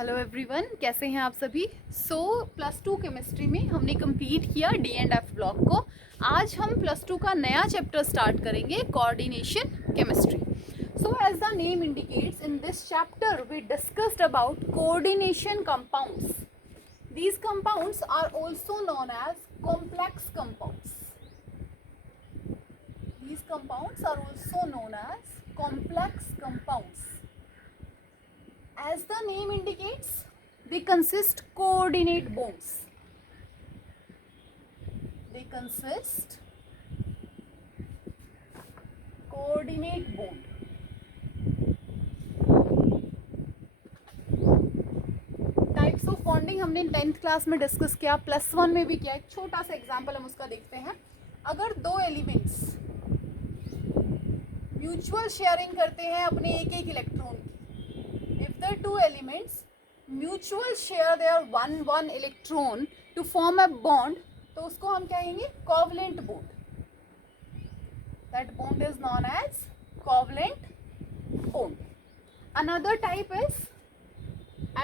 Hello everyone, कैसे हैं आप सभी। प्लस टू केमिस्ट्री में हमने कंप्लीट किया डी एंड एफ ब्लॉक को। आज हम प्लस टू का नया चैप्टर स्टार्ट करेंगे, coordination chemistry. As the name indicates, in this chapter we discussed about coordination compounds. These compounds are also known as complex compounds. These compounds are also known as complex compounds. As the name indicates, they consist coordinate bonds. They consist coordinate bond. Types of bonding हमने 10th class में discuss किया, plus one में भी किया। एक छोटा सा example हम उसका देखते हैं। अगर दो एलिमेंट्स म्यूचुअल शेयरिंग करते हैं अपने एक एक इलेक्ट्रॉन की, if the two elements mutual share their one electron to form a bond, तो उसको हम कहेंगे covalent bond. That bond is known as covalent bond. Another type is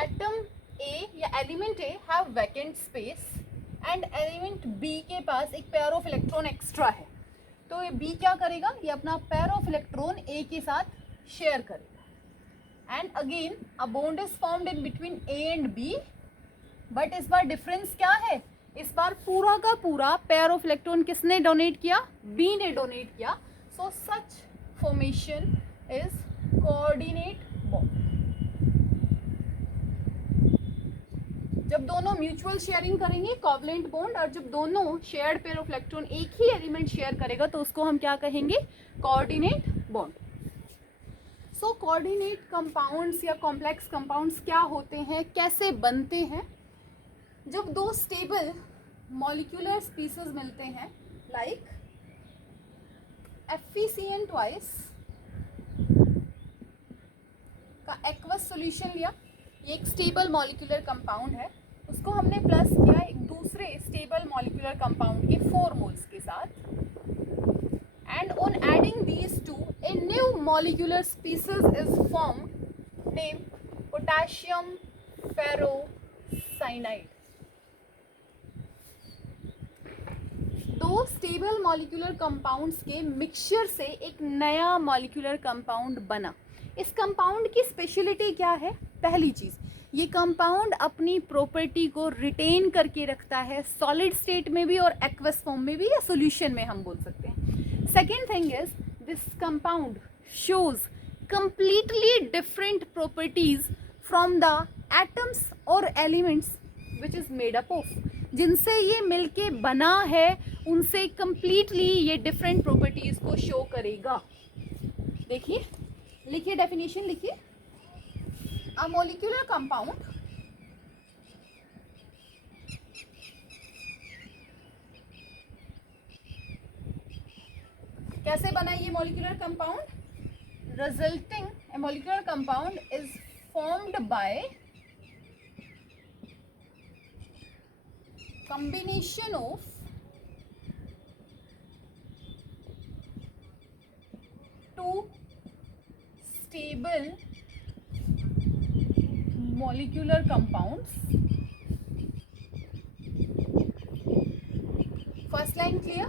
atom A या element A have vacant space and element B के पास एक pair of electron extra है, तो ये B क्या करेगा, ये अपना पेयर ऑफ इलेक्ट्रॉन A के साथ शेयर करेगा। And again a bond is formed in between A and B, but इस बार डिफरेंस क्या है, इस बार पूरा का पूरा पेयर ऑफ इलेक्ट्रॉन किसने डोनेट किया, B ने डोनेट किया। सो सच फॉर्मेशन इज कोऑर्डिनेट बॉन्ड। जब दोनों म्यूचुअल शेयरिंग करेंगे कोवलेंट बॉन्ड, और जब दोनों शेयर्ड पेयर ऑफ इलेक्ट्रॉन एक ही एलिमेंट शेयर करेगा तो उसको हम क्या कहेंगे, कोऑर्डिनेट बॉन्ड। सो कोऑर्डिनेट कंपाउंड्स या कॉम्प्लेक्स कंपाउंड्स क्या होते हैं, कैसे बनते हैं। जब दो स्टेबल मॉलिक्यूलर स्पीसीज मिलते हैं, लाइक FeCN ट्वाइस का एक्वस सॉल्यूशन लिया, ये एक स्टेबल मॉलिक्यूलर कंपाउंड है, उसको हमने प्लस किया एक दूसरे स्टेबल मॉलिक्यूलर कंपाउंड के 4 मोल्स के साथ, and on adding these two a new molecular species is formed name potassium ferrocyanide. दो स्टेबल मॉलिक्यूलर कंपाउंड्स के मिक्सचर से एक नया मॉलिक्यूलर कंपाउंड बना। इस कंपाउंड की स्पेशलिटी क्या है, पहली चीज़, ये कंपाउंड अपनी प्रॉपर्टी को रिटेन करके रखता है, सॉलिड स्टेट में भी और एक्वस फॉर्म में भी, या सॉल्यूशन में हम बोल सकते हैं। Second thing is this compound shows completely different properties from the atoms और elements which is made up of, जिनसे ये मिलके बना है उनसे कंप्लीटली ये डिफरेंट प्रॉपर्टीज को शो करेगा। देखिए, लिखिए डेफिनेशन, लिखिए। A molecular compound कैसे बना ये molecular compound? Resulting a molecular compound is formed by combination of two stable molecular compounds. First line clear.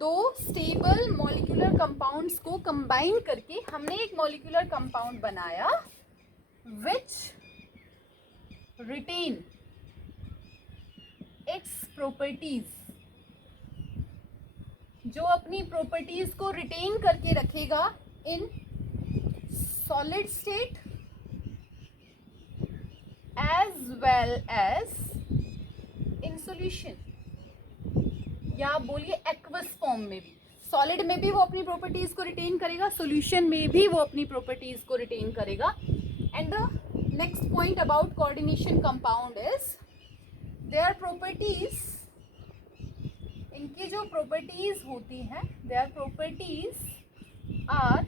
दो स्टेबल मॉलिक्यूलर कंपाउंड्स को कंबाइन करके हमने एक मॉलिक्यूलर कंपाउंड बनाया विच रिटेन इट्स प्रॉपर्टीज, जो अपनी प्रॉपर्टीज को रिटेन करके रखेगा in solid state as well as in solution, या बोलिए एक्वस फॉर्म में भी। सॉलिड में भी वो अपनी प्रॉपर्टीज को रिटेन करेगा, सॉल्यूशन में भी वो अपनी प्रॉपर्टीज को रिटेन करेगा। And the next point about coordination compound is their properties, इनकी जो प्रॉपर्टीज होती हैं, their properties are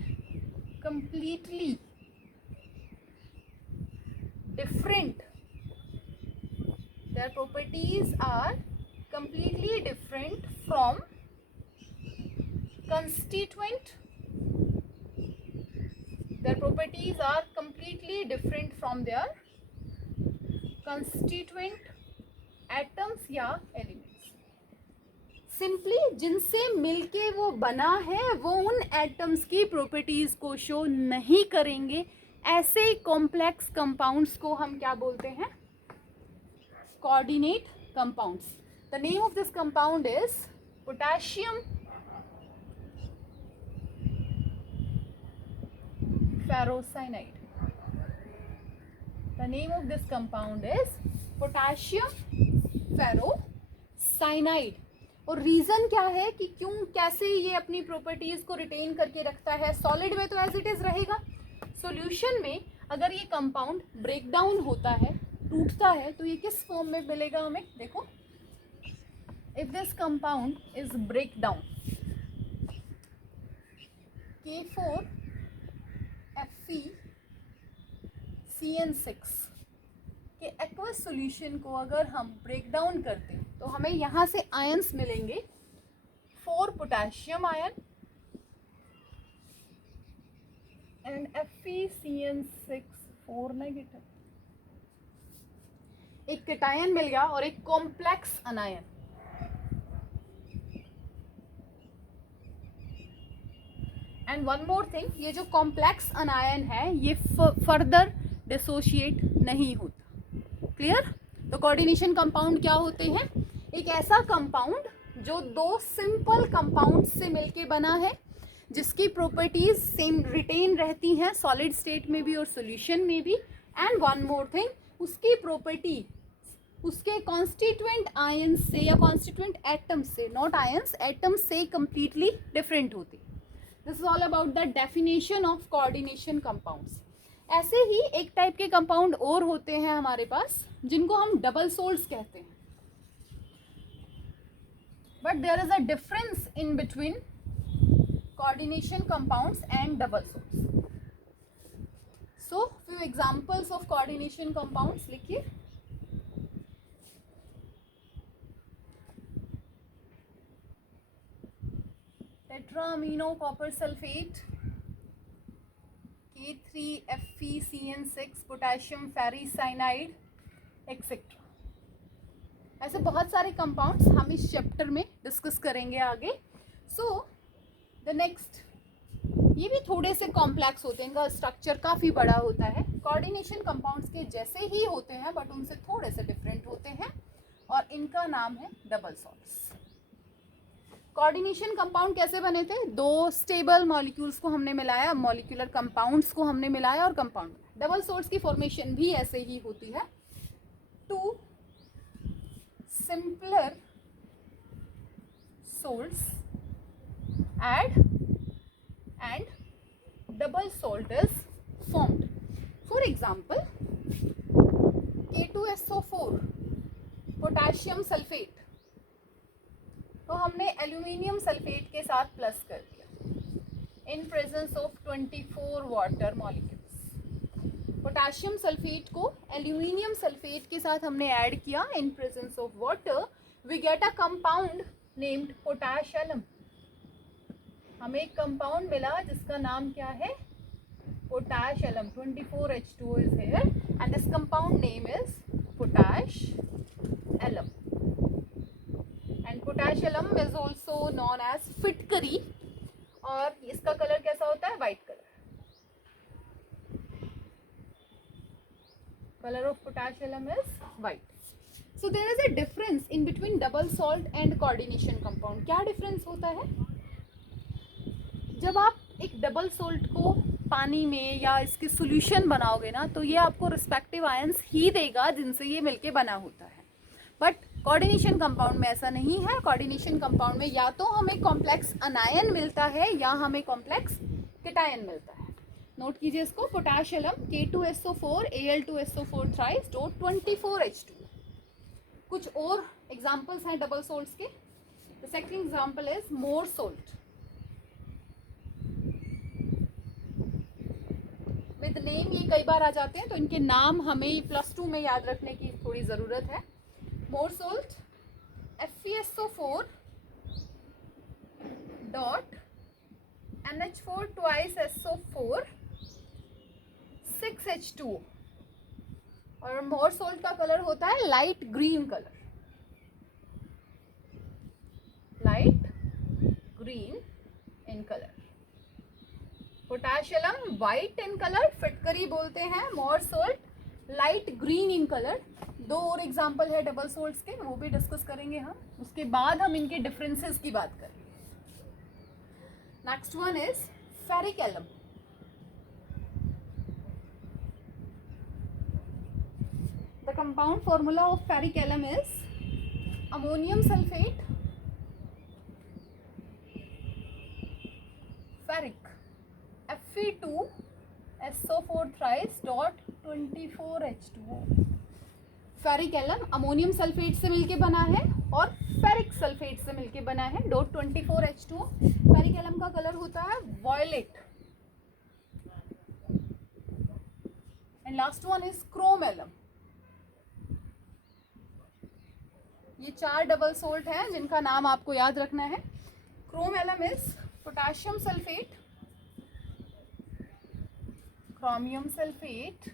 completely different. Their properties are completely different from constituent. Their properties are completely different from their constituent atoms या elements, simply जिनसे मिलके वो बना है वो उन एटम्स की प्रॉपर्टीज को शो नहीं करेंगे। ऐसे कॉम्प्लेक्स कंपाउंड्स को हम क्या बोलते हैं? Coordinate compounds. The name of this compound is potassium ferrocyanide. The name of this compound is potassium ferrocyanide. और रीजन क्या है कि क्यों, कैसे ये अपनी प्रॉपर्टीज को रिटेन करके रखता है? सॉलिड में तो एज इट इज रहेगा, सॉल्यूशन में अगर ये कंपाउंड ब्रेक डाउन होता है, टूटता है, तो ये किस फॉर्म में मिलेगा हमें? देखो, if this compound is break down, K4FeCN6 के एक्वस सॉल्यूशन को अगर हम ब्रेक डाउन करते हैं तो हमें यहाँ से आयंस मिलेंगे, 4 potassium ion and FeCN6 4 negative, एक कैटायन मिल गया और एक complex अनायन। And one more thing, ये जो कॉम्प्लेक्स अनायन है ये फर्दर डिसोशिएट नहीं होता। क्लियर? तो कोऑर्डिनेशन कंपाउंड क्या होते हैं? एक ऐसा कंपाउंड जो दो सिंपल कंपाउंड से मिलके बना है, जिसकी प्रॉपर्टीज सेम रिटेन रहती हैं सॉलिड स्टेट में भी और सॉल्यूशन में भी। एंड वन मोर थिंग, उसकी प्रॉपर्टी उसके कॉन्स्टिट्यूएंट आयन से या कॉन्स्टिट्यूएंट एटम्स से, नॉट आयंस, एटम्स से कंप्लीटली डिफरेंट होती। This is all about the definition of coordination compounds. ऐसे ही एक टाइप के कंपाउंड और होते हैं हमारे पास जिनको हम डबल सोल्ट्स कहते हैं, but there is a difference in between coordination compounds and double salts. So few examples of coordination compounds लिखिए। Tetraamino copper sulphate, K3FeCN6, potassium ferricyanide, etcetera. ऐसे बहुत सारे कंपाउंड्स हम इस चैप्टर में डिस्कस करेंगे आगे। सो द नेक्स्ट, ये भी थोड़े से कॉम्प्लेक्स होते हैं, इनका स्ट्रक्चर काफ़ी बड़ा होता है, कोऑर्डिनेशन कंपाउंड्स के जैसे ही होते हैं बट उनसे थोड़े से डिफरेंट होते हैं, और इनका नाम है डबल सॉल्ट्स। कोऑर्डिनेशन कंपाउंड कैसे बने थे? दो स्टेबल मॉलिक्यूल्स को हमने मिलाया, मॉलिक्यूलर कंपाउंड्स को हमने मिलाया और कंपाउंड। डबल सॉल्ट्स की फॉर्मेशन भी ऐसे ही होती है। Two simpler salts add and double salt is formed. For example, K2SO4 potassium sulphate, तो हमने एल्यूमिनियम सल्फेट के साथ प्लस कर दिया in presence of 24 water molecules. Potassium sulphate को एल्यूमिनियम सल्फेट के साथ हमने ऐड किया in presence of water, we get a compound named potash alum. हमें एक कंपाउंड मिला जिसका नाम क्या है? Potash alum. 24H2O is here and this compound name is potash alum. And potash alum is also known as फिटकरी, और इसका कलर कैसा होता है? White colour. Color of potash alum is white. So there is a difference in between double salt and coordination compound. क्या difference होता है? जब आप एक डबल सोल्ट को पानी में या इसके सॉल्यूशन बनाओगे ना, तो ये आपको रिस्पेक्टिव आयंस ही देगा जिनसे ये मिलके बना होता है। बट कोऑर्डिनेशन कंपाउंड में ऐसा नहीं है। कोऑर्डिनेशन कंपाउंड में या तो हमें कॉम्प्लेक्स अनायन मिलता है या हमें कॉम्प्लेक्स केटायन मिलता है। नोट कीजिए इसको, potash alum K2SO4 Al2SO4 thrice dot 24H2। कुछ और एग्जांपल्स हैं डबल सोल्ट्स के। The second example is more salt with name. ये कई बार आ जाते हैं तो इनके नाम हमें +2 में याद रखने की थोड़ी ज़रूरत है। Mohr salt FeSO4 dot NH4 twice SO4 6H2O। और मोर सोल्ट का कलर होता है light green colour, light green in colour. Potassium white in colour, फिटकरी बोलते हैं, Mohr salt light green in colour. दो और एग्जांपल है डबल सोल्ट्स के, वो भी डिस्कस करेंगे हम, उसके बाद हम इनके डिफरेंसेस की बात करेंगे। Next one is ferric alum. The compound formula of ferric alum is ammonium sulphate, ferric Fe2SO4 thrice dot 24H2O। Ferric alum ammonium sulphate से मिलके बना है और फेरिक सल्फेट से मिलके बना है, डॉट 24H2O। फेरिक एलम का कलर होता है violet. And last one is chrome alum. ये 4 डबल सोल्ट हैं जिनका नाम आपको याद रखना है। Chrome alum is potassium sulphate, chromium sulphate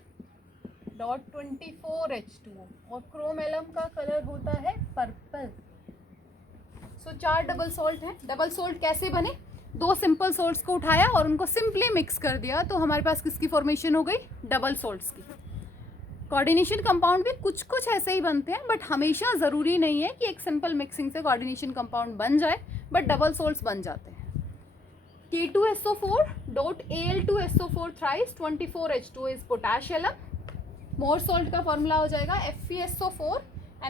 dot 24H2O, और क्रोम एलम का कलर होता है पर्पल। सो 4 डबल सोल्ट हैं। डबल सोल्ट कैसे बने? 2 सिंपल सोल्ट्स को उठाया और उनको सिंपली मिक्स कर दिया, तो हमारे पास किसकी फॉर्मेशन हो गई? डबल सोल्ट्स की। कोऑर्डिनेशन कंपाउंड भी कुछ कुछ ऐसे ही बनते हैं, बट हमेशा ज़रूरी नहीं है कि एक सिंपल मिक्सिंग से कोऑर्डिनेशन कंपाउंड बन जाए, बट डबल सोल्ट्स बन जाते हैं। K2SO4 dot Al2SO4 thrice 24H2O is potassium। Mohr salt का फॉर्मूला हो जाएगा FeSO4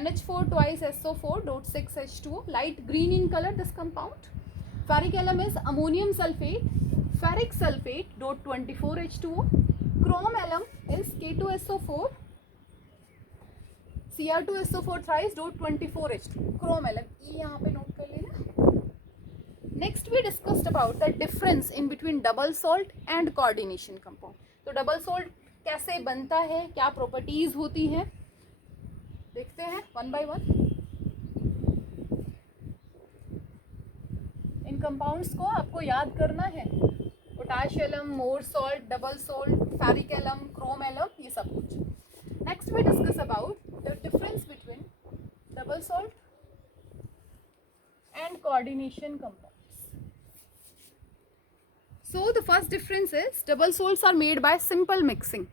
NH4 twice SO4 dot 6H2O, light green in colour this compound. Ferric alum is ammonium sulphate, ferric sulphate dot 24H2O। Chrome alum is K2SO4 Cr2SO4 thrice dot 24H2O, chrome alum. ई यहाँ पे note कर लेना। Next we discussed about the difference in between double salt and coordination compound। तो double salt कैसे बनता है, क्या प्रॉपर्टीज होती हैं, देखते हैं वन बाय वन। इन कंपाउंड्स को आपको याद करना है, potassium, Mohr salt, double salt, ferric alum, chrome alum, ये सब कुछ। Next we discuss about the difference between double salt and coordination compounds। So the first difference is double salts are made by simple mixing।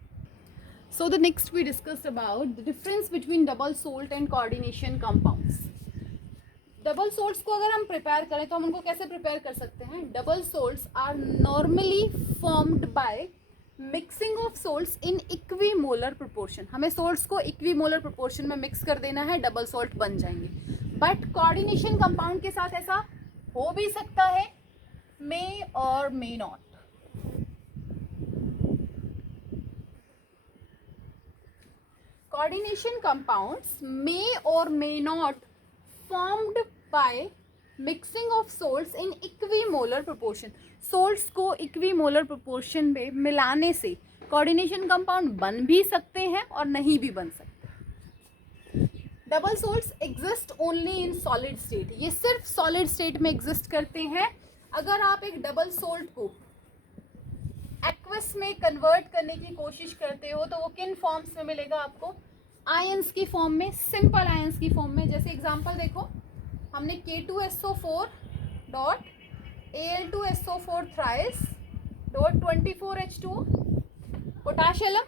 So the next we discussed about the difference between double salt and coordination compounds। Double salts को अगर हम prepare करें तो हम उनको कैसे prepare कर सकते हैं? Double salts are normally formed by mixing of salts in equimolar proportion. हमें सोल्ट्स को इक्वीमोलर प्रोपोर्शन में मिक्स कर देना है, डबल सोल्ट बन जाएंगे। बट कोऑर्डिनेशन कंपाउंड के साथ ऐसा हो भी सकता है, may or may not. Coordination compounds may or may not formed by mixing of salts in equimolar proportion. Salts को इक्वीमोलर प्रोपोर्शन में मिलाने से कोऑर्डिनेशन कंपाउंड बन भी सकते हैं और नहीं भी बन सकते। Double salts exist only in solid state. ये सिर्फ सॉलिड स्टेट में एग्जिस्ट करते हैं। अगर आप एक डबल सोल्ट को एक्वस में कन्वर्ट करने की कोशिश करते हो तो वो किन फॉर्म्स में मिलेगा आपको? आयंस की फॉर्म में, सिंपल आयंस की फॉर्म में। जैसे एग्जांपल देखो, हमने K2SO4 dot Al2SO4 thrice dot 24H2O, potassium.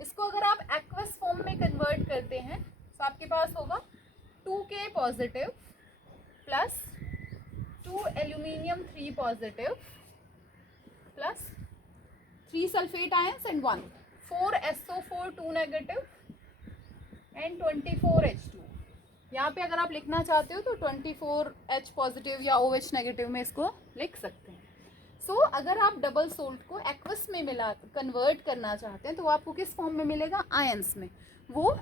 इसको अगर आप एक्वस फॉर्म में कन्वर्ट करते हैं तो आपके पास होगा 2K positive plus 2 aluminium 3 positive plus 3 sulphate ions and 1 4SO4 2 negative and 24H2। यहाँ पे अगर आप लिखना चाहते हो तो 24H पॉजिटिव या OH नेगेटिव में इसको लिख सकते हैं। सो अगर आप डबल सोल्ट को एक्वस में मिला कन्वर्ट करना चाहते हैं तो आपको किस फॉर्म में मिलेगा? आयंस में। वो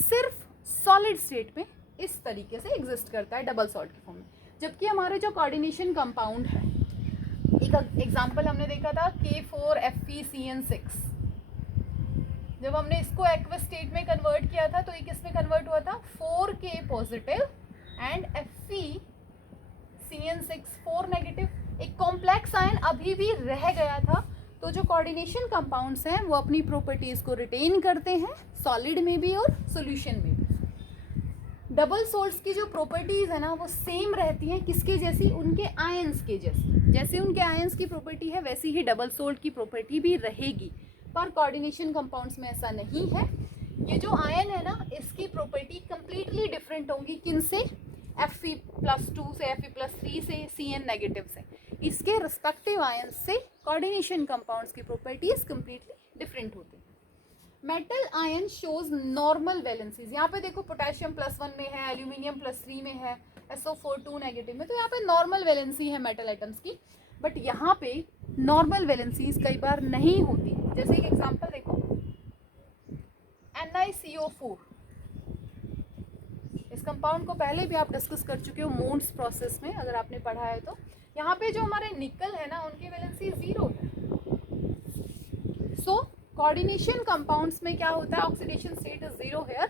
सिर्फ सॉलिड स्टेट में इस तरीके से एग्जिस्ट करता है डबल सॉल्ट के फॉर्म में। जबकि हमारे जो कोऑर्डिनेशन कंपाउंड है, एक एग्जांपल हमने देखा था K4FeCN6। जब हमने इसको एक्वस स्टेट में कन्वर्ट किया था तो ये किस में कन्वर्ट हुआ था? 4K positive and FeCN6 4 negative. एक कॉम्प्लेक्स आयन अभी भी रह गया था, तो तो जो कोऑर्डिनेशन कंपाउंड्स हैं वो अपनी प्रॉपर्टीज को रिटेन करते हैं सॉलिड में भी और सॉल्यूशन में भी। डबल सोल्ट्स की जो प्रॉपर्टीज है ना वो सेम रहती हैं, किसके जैसी, उनके आयंस के जैसी। जैसे उनके आयंस की प्रॉपर्टी है वैसी ही डबल सोल्ट की प्रॉपर्टी भी रहेगी, पर कोऑर्डिनेशन कंपाउंड्स में ऐसा नहीं है। ये जो आयन है ना इसकी प्रॉपर्टी कंप्लीटली डिफरेंट होंगी, किनसे, Fe+2 से, Fe+3 से, Cn नेगेटिव से। इसके रिस्पेक्टिव आयन से कोऑर्डिनेशन कंपाउंड्स की प्रॉपर्टीज कंप्लीटली डिफरेंट होती हैं। Metal ion shows normal valencies. यहाँ पे देखो पोटेशियम +1 में है, एल्यूमिनियम +3 में है, SO4 2 नेगेटिव में, तो यहाँ पे नॉर्मल वैलेंसी है मेटल आइटम्स की। बट यहाँ पे नॉर्मल वैलेंसीज कई बार नहीं होती। जैसे एक एग्जांपल देखो, NiCO4। इस कंपाउंड को पहले भी आप डिस्कस कर चुके हो मोन्स प्रोसेस में, अगर आपने पढ़ा है तो। यहाँ पे जो हमारे निकल है ना उनकी वैलेंसी 0 है। सो कोऑर्डिनेशन कंपाउंड्स में क्या होता है, oxidation state is 0 here.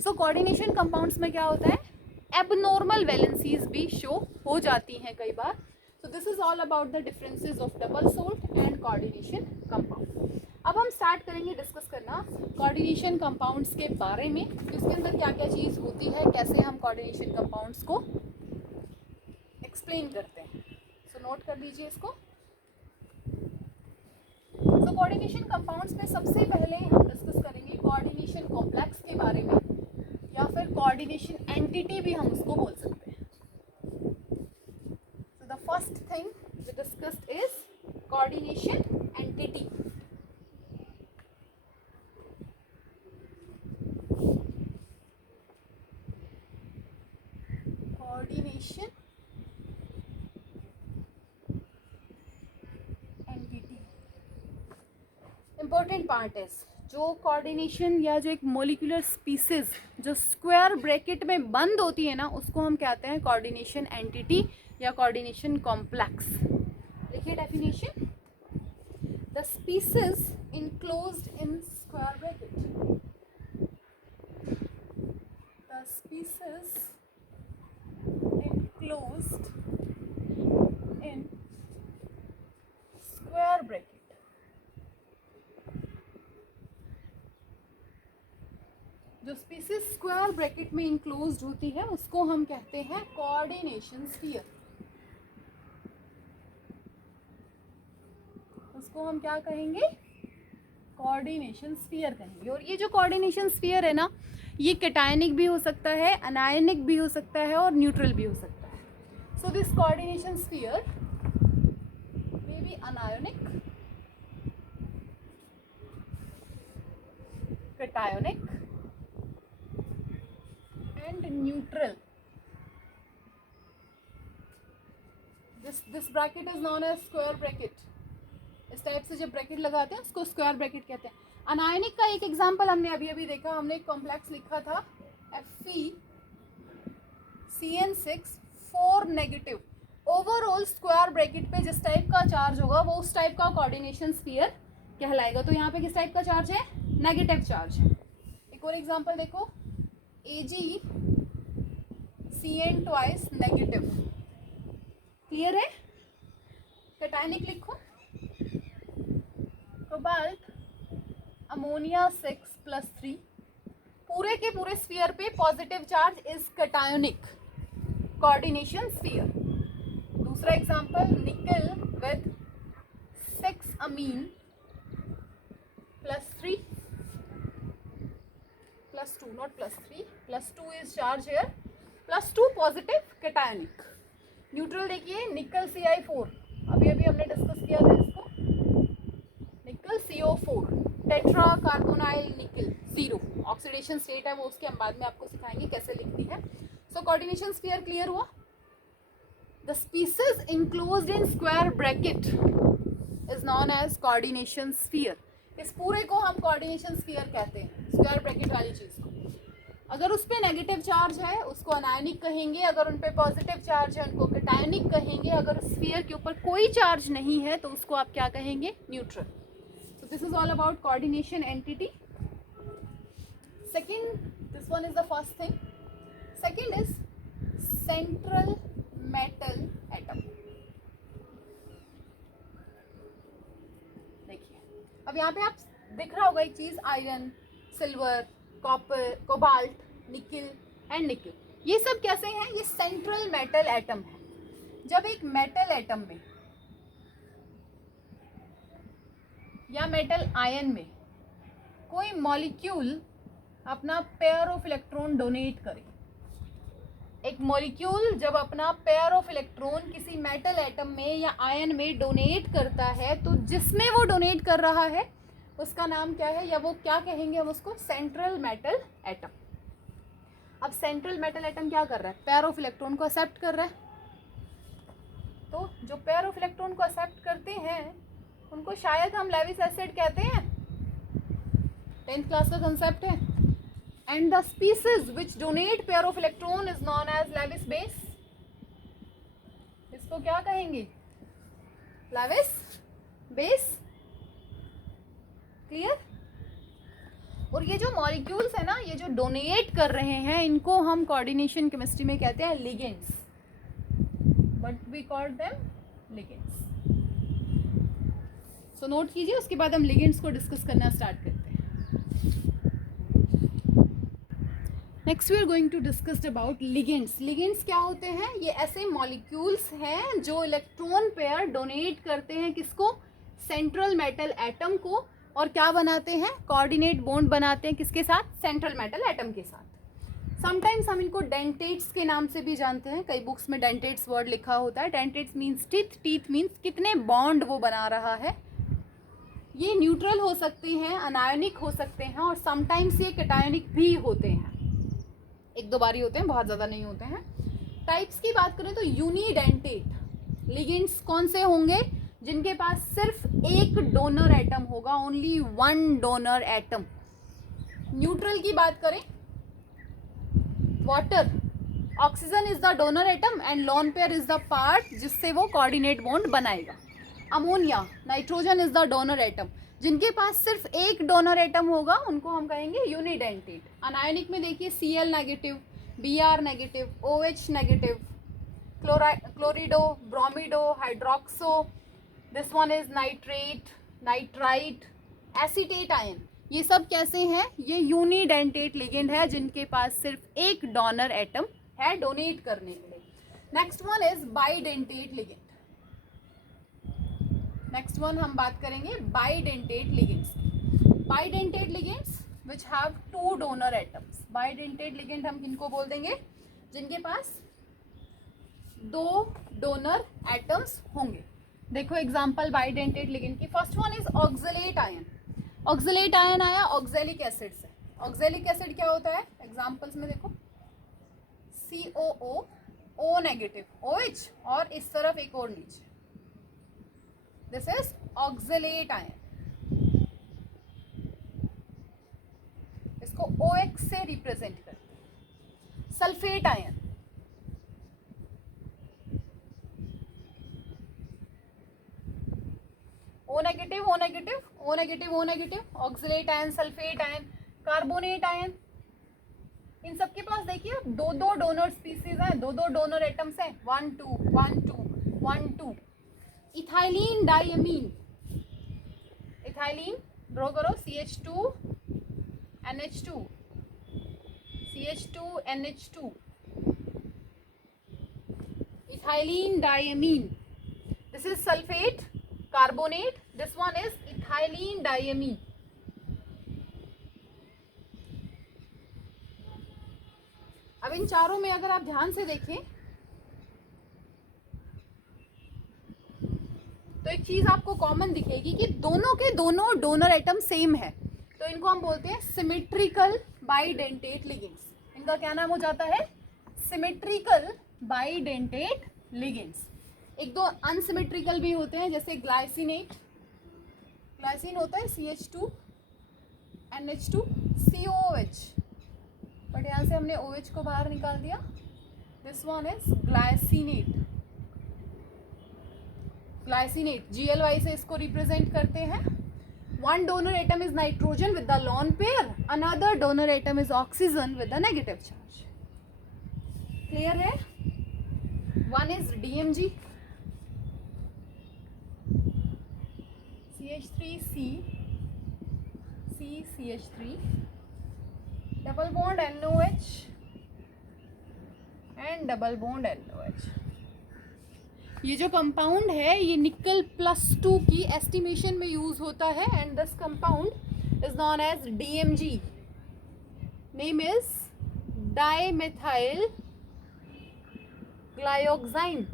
So coordination compounds में क्या होता है, एबनॉर्मल वैलेंसीज भी शो हो जाती हैं कई बार। So this is all about the differences of double salt and coordination compound. अब हम स्टार्ट करेंगे डिस्कस करना कोऑर्डिनेशन कंपाउंड्स के बारे में, इसके अंदर क्या क्या चीज़ होती है, कैसे हम कोऑर्डिनेशन कंपाउंड्स को एक्सप्लेन करते हैं। सो नोट कर लीजिए इसको। तो कोऑर्डिनेशन कंपाउंड्स में सबसे पहले हम डिस्कस करेंगे कोऑर्डिनेशन कॉम्प्लेक्स के बारे में, या फिर कोऑर्डिनेशन एंटिटी भी हम उसको बोल सकते हैं। So the first thing we discussed is coordination entity. Coordination important part है। जो कोऑर्डिनेशन या जो एक मोलिकुलर स्पीसीज जो स्क्वायर ब्रैकेट में बंद होती है ना उसको हम कहते हैं कोऑर्डिनेशन एंटिटी या कोऑर्डिनेशन कॉम्प्लेक्स। देखिए definition, the species enclosed in square bracket, the species enclosed in square bracket. जो स्पीसीज स्क्वायर ब्रैकेट में इंक्लोज्ड होती है उसको हम कहते हैं कोऑर्डिनेशन स्फीयर। उसको हम क्या कहेंगे, कोऑर्डिनेशन स्फीयर कहेंगे। और ये जो कोऑर्डिनेशन स्फीयर है ना ये कैटायनिक भी हो सकता है, अनायनिक भी हो सकता है और न्यूट्रल भी हो सकता है। So this coordination sphere may be anionic, cationic and neutral. This bracket is known as square bracket. इस टाइप से जब ब्रैकेट लगाते हैं उसको स्क्वायर ब्रैकेट कहते हैं। अनायनिक का एक एग्जांपल हमने अभी अभी देखा, हमने एक कॉम्प्लेक्स लिखा था FeCN6 4 negative. Overall square bracket पे जिस टाइप का चार्ज होगा वो उस टाइप का कोऑर्डिनेशन स्फीयर कहलाएगा। तो यहाँ पे किस टाइप का चार्ज है, नेगेटिव चार्ज है। एक और एग्जांपल देखो, AgCN ट्वाइस नेगेटिव। क्लियर है, कैटायनिक लिखो, कोबाल्ट अमोनिया 6+3, पूरे के पूरे स्फीयर पे positive charge is cationic coordination sphere. दूसरा example, nickel with 6 amine +3 +2 not +3 +2 is charge here, +2 positive cationic. Neutral देखिए, निकल Ci4, अभी अभी हमने डिस्कस किया था इसको, निकल CO4, टेट्रा कार्बोनाइल निकल 0, ऑक्सीडेशन स्टेट है वो उसके हम बाद में आपको सिखाएंगे कैसे लिखती है। सो कोऑर्डिनेशन स्फीयर क्लियर हुआ। The species enclosed in square bracket is known as coordination sphere. इस पूरे को हम कोऑर्डिनेशन स्फीयर कहते हैं, स्क्वायर ब्रैकेट वाली चीज को। अगर उस पर नेगेटिव चार्ज है उसको अनायनिक कहेंगे, अगर उन पर पॉजिटिव चार्ज है उनको कैटायनिक कहेंगे, अगर स्फीयर के ऊपर कोई चार्ज नहीं है तो उसको आप क्या कहेंगे, neutral. So this is all about coordination entity. Second, this one is the first thing. Second is central metal atom. अब यहाँ पे आप दिख रहा होगा एक चीज, iron, silver, copper, cobalt, nickel and nickel, ये सब कैसे हैं? ये सेंट्रल मेटल एटम है। जब एक मेटल एटम में या मेटल आयन में कोई मॉलिक्यूल अपना पेयर ऑफ इलेक्ट्रॉन डोनेट करे, एक मॉलिक्यूल जब अपना पेयर ऑफ इलेक्ट्रॉन किसी मेटल एटम में या आयन में डोनेट करता है, तो जिसमें वो डोनेट कर रहा है उसका नाम क्या है, या वो क्या कहेंगे हम उसको? Central metal atom. अब सेंट्रल मेटल एटम क्या कर रहा है? पेयर ऑफ इलेक्ट्रॉन को एक्सेप्ट कर रहा है। तो जो पेयर ऑफ इलेक्ट्रॉन को एक्सेप्ट करते हैं उनको शायद हम लेविस एसिड कहते हैं, 10th क्लास का कंसेप्ट है। And the species which donate pair of electron is known as Lewis base. इसको क्या कहेंगे? Lewis base. क्लियर? और ये जो मॉलिक्यूल्स है ना, ये जो डोनेट कर रहे हैं, इनको हम कोऑर्डिनेशन केमिस्ट्री में कहते हैं ligands, but we call them ligands. So note कीजिए, उसके बाद हम लिगेंड्स को डिस्कस करना स्टार्ट करते हैं। Next we are going to discuss about ligands. Ligands क्या होते हैं? ये ऐसे मॉलिक्यूल्स हैं जो इलेक्ट्रॉन पेयर डोनेट करते हैं किसको? सेंट्रल मेटल एटम को, और क्या बनाते हैं? कोऑर्डिनेट बॉन्ड बनाते हैं किसके साथ? सेंट्रल मेटल एटम के साथ। समटाइम्स हम इनको डेंटेट्स के नाम से भी जानते हैं, कई बुक्स में डेंटेट्स वर्ड लिखा होता है। डेंटेट्स मीन्स टीथ, टीथ मीन्स कितने बॉन्ड वो बना रहा है। ये न्यूट्रल हो सकते हैं, अनायोनिक हो सकते हैं, और समटाइम्स ये कैटायोनिक भी होते हैं, एक दो बार ही होते हैं, बहुत ज़्यादा नहीं होते हैं। टाइप्स की बात करें तो यूनिडेंटेट लिगेंड्स कौन से होंगे? जिनके पास सिर्फ एक डोनर एटम होगा, only one donor atom. Neutral की बात करें, water, oxygen is the donor atom and lone pair is the part जिससे वो कोऑर्डिनेट बॉन्ड बनाएगा। Ammonia, nitrogen is the donor atom. जिनके पास सिर्फ एक डोनर एटम होगा उनको हम कहेंगे यूनिडेंटेट। अनायनिक में देखिए Cl negative, Br negative, OH negative, chlorido, bromido, hydroxo, this one is nitrate, nitrite, acetate ion. ये सब कैसे हैं? ये यूनिडेंटेट लिगेंड है जिनके पास सिर्फ एक डोनर एटम है डोनेट करने के लिए। Next one is bidentate ligand. Next one हम बात करेंगे bidentate ligands. Bidentate ligands which have two donor atoms. Bidentate ligand हम किनको बोल देंगे? जिनके पास दो डोनर एटम्स होंगे। देखो एग्जांपल बाइडेंटेट लिगेंड की, first one is oxalate ion. Oxalate ion आया ऑक्सैलिक एसिड से। ऑक्सैलिक एसिड क्या होता है? एग्जांपल्स में देखो COO, O नेगेटिव, OH, और इस तरफ एक और नीचे, दिस इज ऑक्सलेट आयन। इसको OX से रिप्रेजेंट करते हैं। Sulphate ion, O negative, O negative, O negative, O negative, oxalate ion, sulphate ion, carbonate ion. इन सबके पास देखिए दो दो डोनर स्पीसीज हैं, दो दो डोनर एटम्स हैं, 1 2 1 2 1 2। इथाइलिन डायमीन, इथाइलिन ड्रॉ करो, CH2 NH2, CH2 NH2, ethylene diamine. This is sulphate, carbonate, this one is ethylene diamine. अब इन चारों में अगर आप ध्यान से देखें तो एक चीज आपको कॉमन दिखेगी कि दोनों के दोनों डोनर एटम सेम है, तो इनको हम बोलते हैं सिमेट्रिकल बाइडेंटेट लिगेंड्स। इनका क्या नाम हो जाता है? Symmetrical bidentate ligands. एक दो अनसिमेट्रिकल भी होते हैं, जैसे ग्लाइसिनेट, ग्लाइसिन होता है CH2 NH2 COOH, बट यहाँ से हमने OH को बाहर निकाल दिया। This one is glycinate. Glycinate GLY से इसको रिप्रेजेंट करते हैं। One donor atom is nitrogen with the lone pair, another donor atom is oxygen with the negative charge. Clear है? One is DMG, CH3C CH3, double bond NOH and double bond NOH। ये जो compound है ये निकल +2 की estimation में use होता है and this compound is known as DMG। Name is dimethyl glyoxime.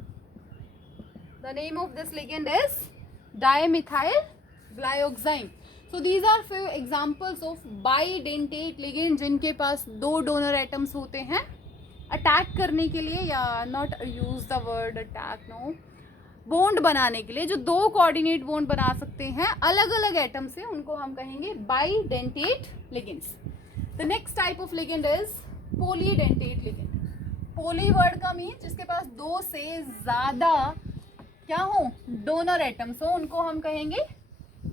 The name of this ligand is dimethyl glyoxime. So these are few examples of bidentate ligand जिनके पास 2 डोनर एटम्स होते हैं attack करने के लिए, या not use the word attack, no, bond बनाने के लिए, जो 2 कोऑर्डिनेट बॉन्ड बना सकते हैं अलग अलग एटम से, उनको हम कहेंगे bidentate ligands. The next type of ligand is polydentate ligand. Poly word का मीन जिसके पास 2 से ज्यादा क्या हो, डोनर एटम्स हो, उनको हम कहेंगे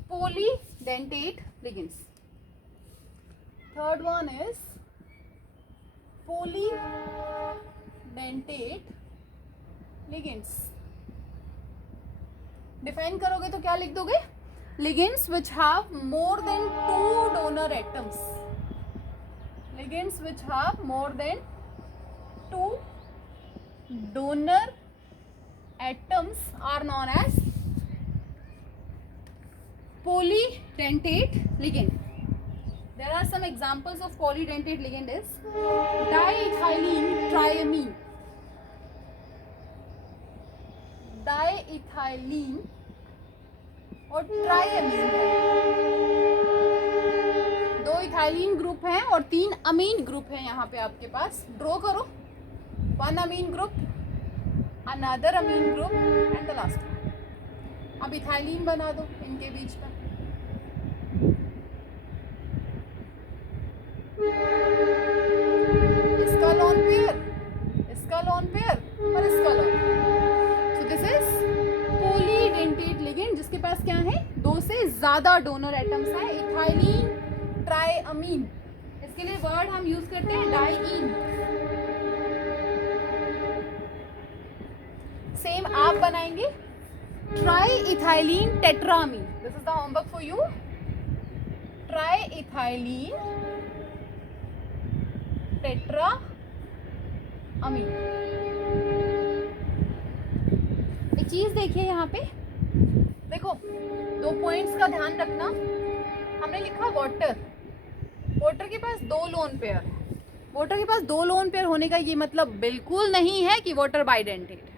polydentate ligands. Third one is polydentate ligands. Define करोगे तो क्या लिख दोगे? Ligands which have more than 2 donor atoms. Ligands which have more than 2 donor atoms are known as polydentate ligand. There are some examples of polydentate ligand is diethylene triamine, diethylene और triamine है, 2 ethylene group हैं और 3 अमीन group हैं यहाँ पे आपके पास। Draw करो, 1 amine group, another amine group and the last one. अब इथाइलिन बना दो इनके बीच में। इसका लॉन पेयर, इसका लॉन पेयर और इसका lone pair. So this is polydentate ligand जिसके पास क्या है, 2 से ज्यादा डोनर एटम्स हैं। इथाइलिन ट्राइअमीन, इसके लिए वर्ड हम यूज करते हैं डाइईन। सेम आप बनाएंगे try ethylene tetrammine. This is the homework for you. Try ethylene tetrammine. एक चीज देखिए यहाँ पे, देखो 2 पॉइंट्स का ध्यान रखना। हमने लिखा वाटर, वाटर के पास 2 लोन पेयर है। वाटर के पास 2 लोन पेयर होने का ये मतलब बिल्कुल नहीं है कि वाटर बाइडेंटेट है।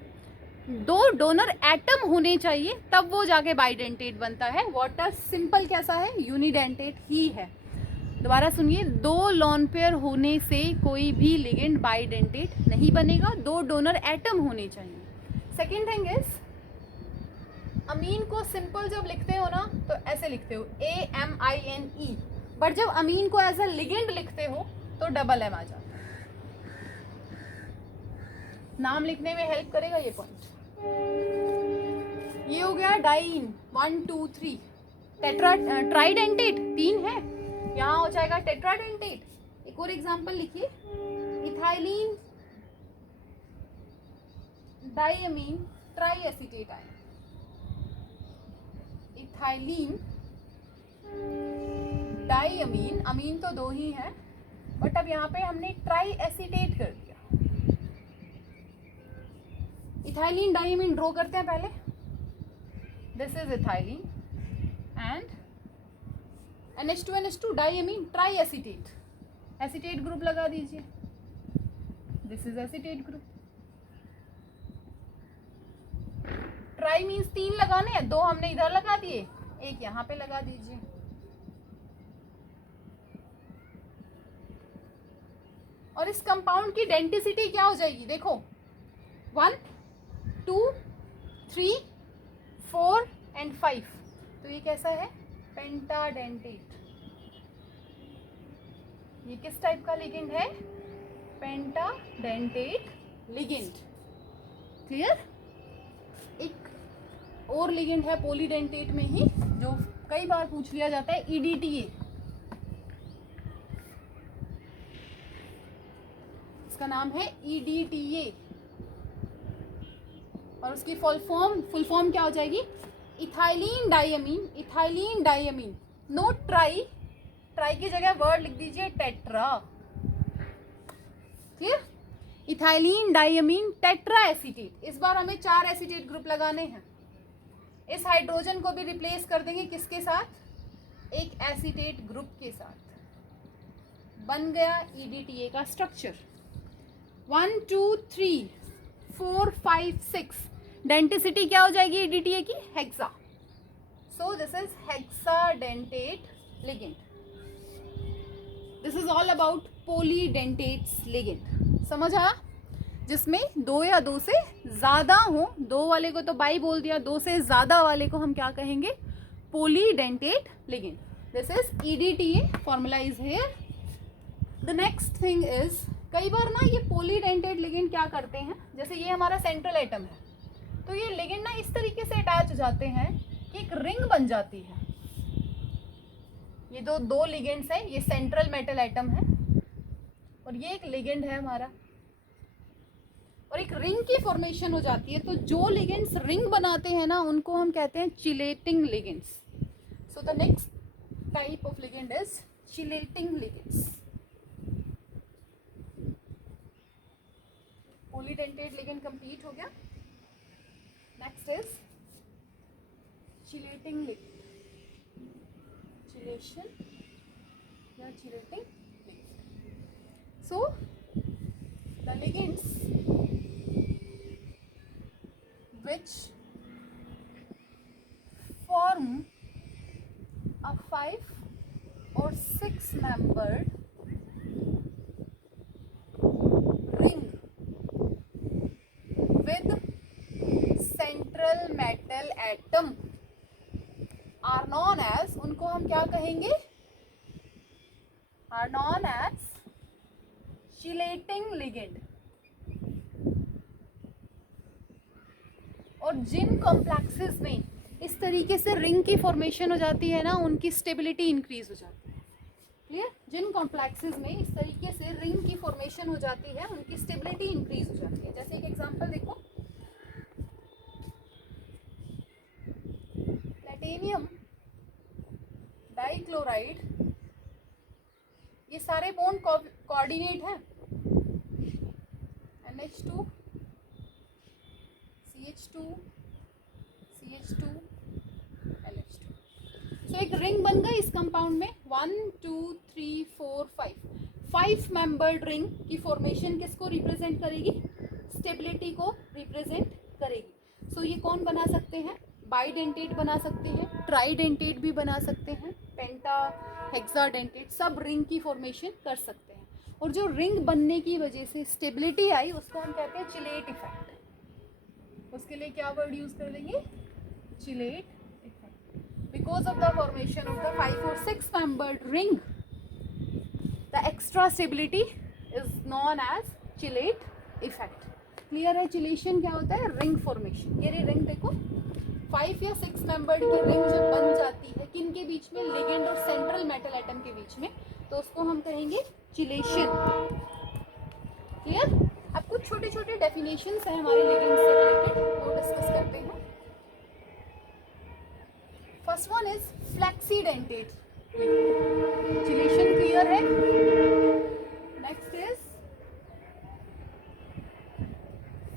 2 डोनर एटम होने चाहिए तब वो जाके बाइडेंटेट बनता है। वाटर सिंपल कैसा है, यूनिडेंटेट ही है। दोबारा सुनिए, 2 लॉन पेयर होने से कोई भी लिगेंड बाइडेंटेट नहीं बनेगा, 2 डोनर एटम होने चाहिए। सेकेंड थिंग इज, अमीन को सिंपल जब लिखते हो ना तो ऐसे लिखते हो AMINE, बट जब अमीन को एज अ लिगेंड लिखते हो तो डबल M आ जाता है। नाम लिखने में हेल्प करेगा ये पॉइंट। ये हो गया डाइईन, 1 2 3। ट्राइडेंटेट 3 है, यहाँ हो जाएगा टेट्राडेंटेट। एक और एग्जांपल लिखिए, इथाइलिन डाइअमीन ट्राइएसिटेट आयन। इथाइलिन डाइअमीन, अमीन तो 2 ही है बट अब यहाँ पे हमने ट्राइएसिटेट कर दिया। इथाइलिन डाइअमीन ड्रॉ करते हैं पहले। This is ethylene and NH2NH2 diamine triacetate, acetate group लगा दीजिए। This is acetate group. Tri means 3 लगाने हैं, 2 हमने इधर लगा दिए, 1 यहाँ पे लगा दीजिए। और इस कंपाउंड की डेंसिटी क्या हो जाएगी, देखो 1 2 3 4 एंड 5। तो ये कैसा है, पेंटाडेंटेट। ये किस टाइप का लिगेंड है, पेंटाडेंटेट लिगेंड। क्लियर। एक और लिगेंड है पॉलीडेंटेट में ही जो कई बार पूछ लिया जाता है, EDTA। इसका नाम है EDTA और उसकी फुल फॉर्म क्या हो जाएगी, ethylene diamine. Ethylene diamine, no tri, tri की जगह वर्ड लिख दीजिए tetra. Clear? Ethylene diamine tetra acetate. इस बार हमें 4 एसीटेट ग्रुप लगाने हैं। इस हाइड्रोजन को भी रिप्लेस कर देंगे किसके साथ? एक एसीटेट ग्रुप के साथ। बन गया EDTA का स्ट्रक्चर। 1 2 3 4 5 6 डेंटिसिटी क्या हो जाएगी EDTA की? Hexa. So this is hexadentate ligand. This is all about polydentates ligand. समझ आया? जिसमें 2 या 2 से ज़्यादा हो, 2 वाले को तो बाई बोल दिया, 2 से ज़्यादा वाले को हम क्या कहेंगे? Polydentate ligand. This is EDTA, formula is here. The next thing is, कई बार ना ये पॉलीडेंटेट लिगेंड क्या करते हैं, जैसे ये हमारा सेंट्रल एटम है, तो ये लिगेंड ना इस तरीके से अटैच हो जाते हैं कि एक रिंग बन जाती है। ये दो लिगेंड्स हैं, ये सेंट्रल मेटल एटम है और ये एक लिगेंड है हमारा, और एक रिंग की फॉर्मेशन हो जाती है। तो जो लिगेंड्स रिंग बनाते हैं ना, उनको हम कहते हैं chelating ligands. So the next type of ligand is chelating ligands. Polydentate ligand complete हो गया। Next is chelating ligand. Chelation या chelating ligand. So the ligands which form a 5 or 6 membered ring with central metal atom are known as, उनको हम क्या कहेंगे? are known as chelating ligand। और जिन complexes में इस तरीके से रिंग की फॉर्मेशन हो जाती है ना, उनकी स्टेबिलिटी इंक्रीज हो जाती है। क्लियर? जिन कॉम्प्लेक्सेस में इस तरीके से रिंग की फॉर्मेशन हो जाती है, उनकी स्टेबिलिटी इंक्रीज हो जाती है। जैसे एक एग्जांपल देखो, प्लेटिनियम डाइक्लोराइड, ये सारे बॉन्ड कोऑर्डिनेट हैं। NH2 CH2 CH2 LH2। सो एक रिंग बन गई इस कंपाउंड में। 1 2 3 4 5 मेंबर्ड रिंग की फॉर्मेशन किसको रिप्रेजेंट करेगी? स्टेबिलिटी को रिप्रेजेंट करेगी। सो ये कौन बना सकते हैं? बाइडेंटेट बना सकते हैं, ट्राइडेंटेट भी बना सकते हैं, पेंटा हेक्साडेंटेट, सब रिंग की फॉर्मेशन कर सकते हैं। और जो रिंग बनने की वजह से स्टेबिलिटी आई, उसको हम कहते हैं चिलेट इफेक्ट। उसके लिए क्या वर्ड यूज कर लेंगे? Chelate effect. Because of the formation of the 5 or 6 membered ring, the extra stability is known as chilate effect। Clear है? चिलेशन क्या होता है? Ring formation. ये रिंग देखो, 5 या 6 मेंबर्ड की रिंग जब बन जाती है, किन के बीच में? लिगेंड और सेंट्रल मेटल एटम के बीच में, तो उसको हम कहेंगे चिलेशन। क्लियर? अब कुछ छोटे छोटे डेफिनेशंस हैं हमारे लिगेंड से रिलेटेड, वो डिस्कस करते हैं। First one is flexidentate ligand. Chelation clear है? Next is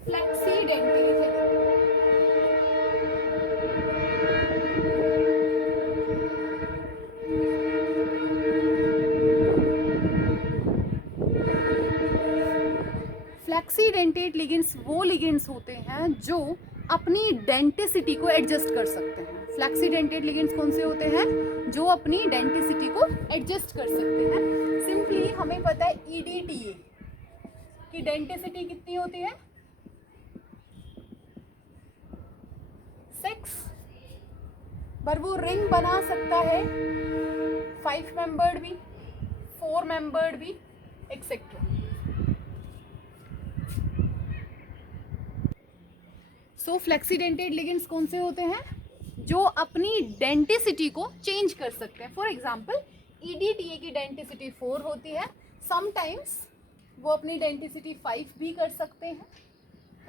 flexidentate ligand. Flexidentate ligands वो लिगेंड्स होते हैं जो अपनी डेंटिसिटी को एडजस्ट कर सकते हैं। फ्लेक्सीडेंटेट लिगेंड्स कौन से होते हैं? जो अपनी डेंटिसिटी को एडजस्ट कर सकते हैं। सिंपली हमें पता है EDTA की डेंटिसिटी कितनी होती है? 6, पर वो रिंग बना सकता है 5 मेंबर्ड भी, 4 मेंबर्ड भी, एक्सेट्रा। सो फ्लेक्सीडेंटेट लिगेंड्स कौन से होते हैं? जो अपनी डेंटिसिटी को चेंज कर सकते हैं। फॉर एग्जाम्पल EDTA की डेंटिसिटी 4 होती है, समटाइम्स वो अपनी डेंटिसिटी 5 भी कर सकते हैं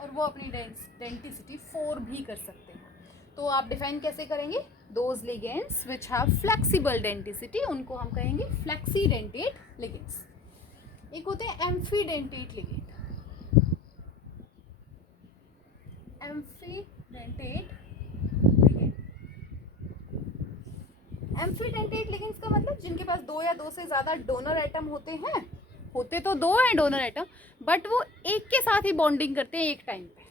और वो अपनी डेंटिसिटी 4 भी कर सकते हैं। तो आप डिफाइन कैसे करेंगे? Those ligands which have flexible denticity, उनको हम कहेंगे फ्लेक्सीडेंटेट लिगेंड्स। एक होते हैं एम्फीडेंटेट लिगेंड। एम्फीडेंटेट लिगेंड, एम्फीडेंटेट लिगेंड्स का मतलब जिनके पास दो या दो से ज्यादा डोनर एटम होते हैं, होते तो दो हैं डोनर एटम, बट वो एक के साथ ही बॉन्डिंग करते हैं एक टाइम पे।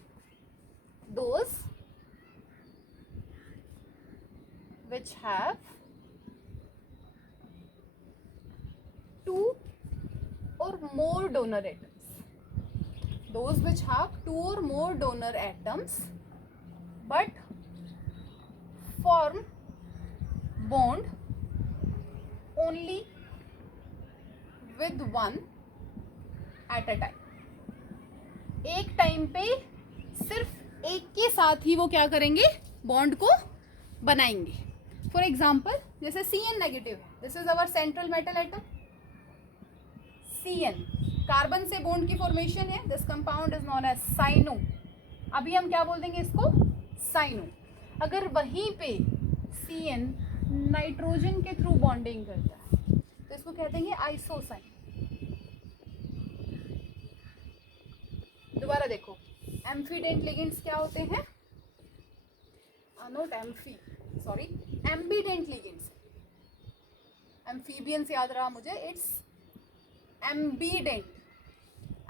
Those which have two or more donor atoms, those which have two or more donor atoms but form bond only with one at a time, एक टाइम पे सिर्फ एक के साथ ही वो क्या करेंगे, बॉन्ड को बनाएंगे। फॉर एग्जाम्पल जैसे Cn negative, this is our central metal atom Cn, carbon से बॉन्ड की फॉर्मेशन है, this compound is known as cyano. अभी हम क्या बोल देंगे इसको, साइनो। अगर वहीं पे Cn नाइट्रोजन के थ्रू बॉन्डिंग करता है तो इसको कह देंगे आइसोसाइन। दोबारा देखो, एम्फीडेंट लिगेंड्स क्या होते हैं, not amphi, sorry, ambident ligands. Amphibian से याद रहा मुझे, इट्स एम्बीडेंट।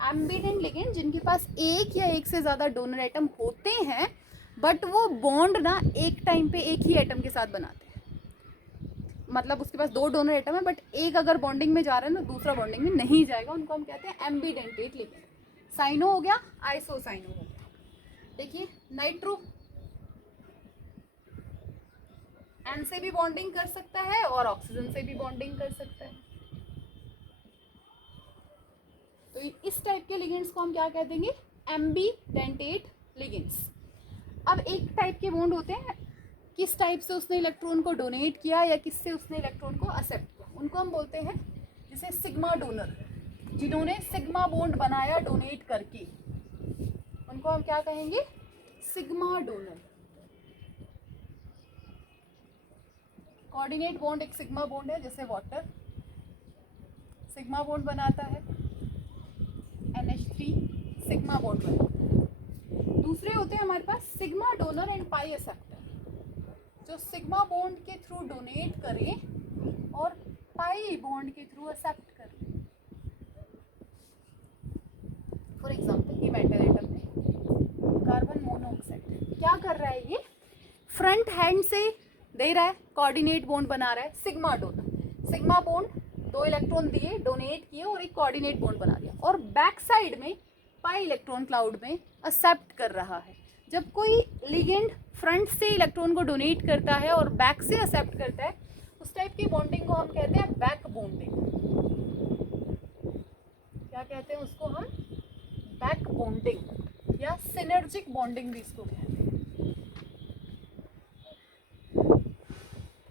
एम्बीडेंट लिगेंड जिनके पास एक या एक से ज़्यादा डोनर एटम होते हैं बट वो बॉन्ड ना एक टाइम पे एक ही एटम के साथ बनाते हैं, मतलब उसके पास दो डोनर एटम है बट एक अगर बॉन्डिंग में जा रहा है ना दूसरा बॉन्डिंग में नहीं जाएगा, उनको हम कहते हैं एम्बीडेंटेट लिगेंड। साइनो हो गया, आइसोसाइनो हो गया। देखिए नाइट्रो एन से भी बॉन्डिंग कर सकता है और ऑक्सीजन से भी बॉन्डिंग कर सकता है, तो इस टाइप के लिगेंड्स को हम क्या कह देंगे, एम्बीडेंटेट लिगेंड्स। अब एक टाइप के बॉन्ड होते हैं, किस टाइप से उसने इलेक्ट्रॉन को डोनेट किया या किससे उसने इलेक्ट्रॉन को एक्सेप्ट किया, उनको हम बोलते हैं जैसे सिग्मा डोनर, जिन्होंने सिग्मा बॉन्ड बनाया डोनेट करके, उनको हम क्या कहेंगे, सिग्मा डोनर। कोऑर्डिनेट बॉन्ड एक सिग्मा बॉन्ड है, जैसे वाटर सिग्मा बॉन्ड बनाता है, NH3 सिग्मा बॉन्ड बनाता है। दूसरे होते हैं हमारे पास sigma donor and pi acceptor, जो सिग्मा बॉन्ड के थ्रू डोनेट करें और पाई बॉन्ड के थ्रू एक्सेप्ट करें। फॉर एग्जाम्पल ये मेटल एटम है कार्बन मोनोऑक्साइड, क्या कर रहा है ये, फ्रंट हैंड से दे रहा है, कोऑर्डिनेट बॉन्ड बना रहा है, सिग्मा डोनर। सिग्मा बॉन्ड दो इलेक्ट्रॉन दिए, डोनेट किए और एक कोऑर्डिनेट बॉन्ड बना दिया, और बैक साइड में पाई इलेक्ट्रॉन क्लाउड में एक्सेप्ट कर रहा है। जब कोई लिगेंड फ्रंट से इलेक्ट्रॉन को डोनेट करता है और बैक से एक्सेप्ट करता है, उस टाइप की बॉन्डिंग को हम कहते हैं बैक बॉन्डिंग। क्या कहते हैं उसको हम, बैक बॉन्डिंग या सिनर्जिक बॉन्डिंग भी इसको कहते हैं।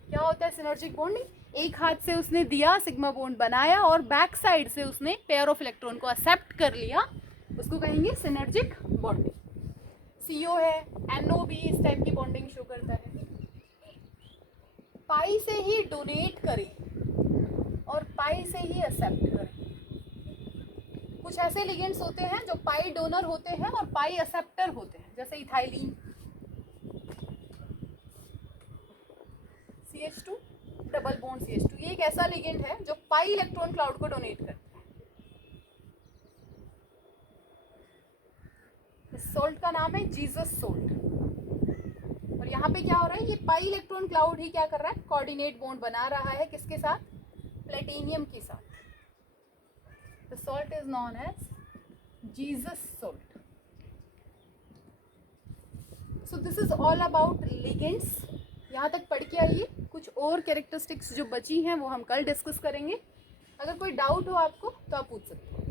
क्या होता है सिनर्जिक बॉन्डिंग, एक हाथ से उसने दिया, सिग्मा बॉन्ड बनाया और बैक साइड से उसने पेयर ऑफ इलेक्ट्रॉन को एक्सेप्ट कर लिया, उसको कहेंगे सिनर्जिक बॉन्डिंग। CO है, NO भी इस टाइप की बॉन्डिंग शो करता है। पाई से ही डोनेट करे और पाई से ही एक्सेप्ट करे। कुछ ऐसे लिगेंड्स होते हैं जो पाई डोनर होते हैं और पाई एक्सेप्टर होते हैं, जैसे ethylene, CH2 double bond CH2, ये एक ऐसा लिगेंड है जो पाई इलेक्ट्रॉन क्लाउड को डोनेट करता है। इस सॉल्ट का नाम है जीसस सॉल्ट, और यहाँ पे क्या हो रहा है, ये पाई इलेक्ट्रॉन क्लाउड ही क्या कर रहा है, कोऑर्डिनेट बॉन्ड बना रहा है, किसके साथ, प्लेटिनियम के साथ। The salt is known as Zeise's salt. So this is all about ligands. यहाँ तक पढ़ के आइए, कुछ और कैरेक्टरिस्टिक्स जो बची हैं वो हम कल डिस्कस करेंगे। अगर कोई डाउट हो आपको तो आप पूछ सकते हैं।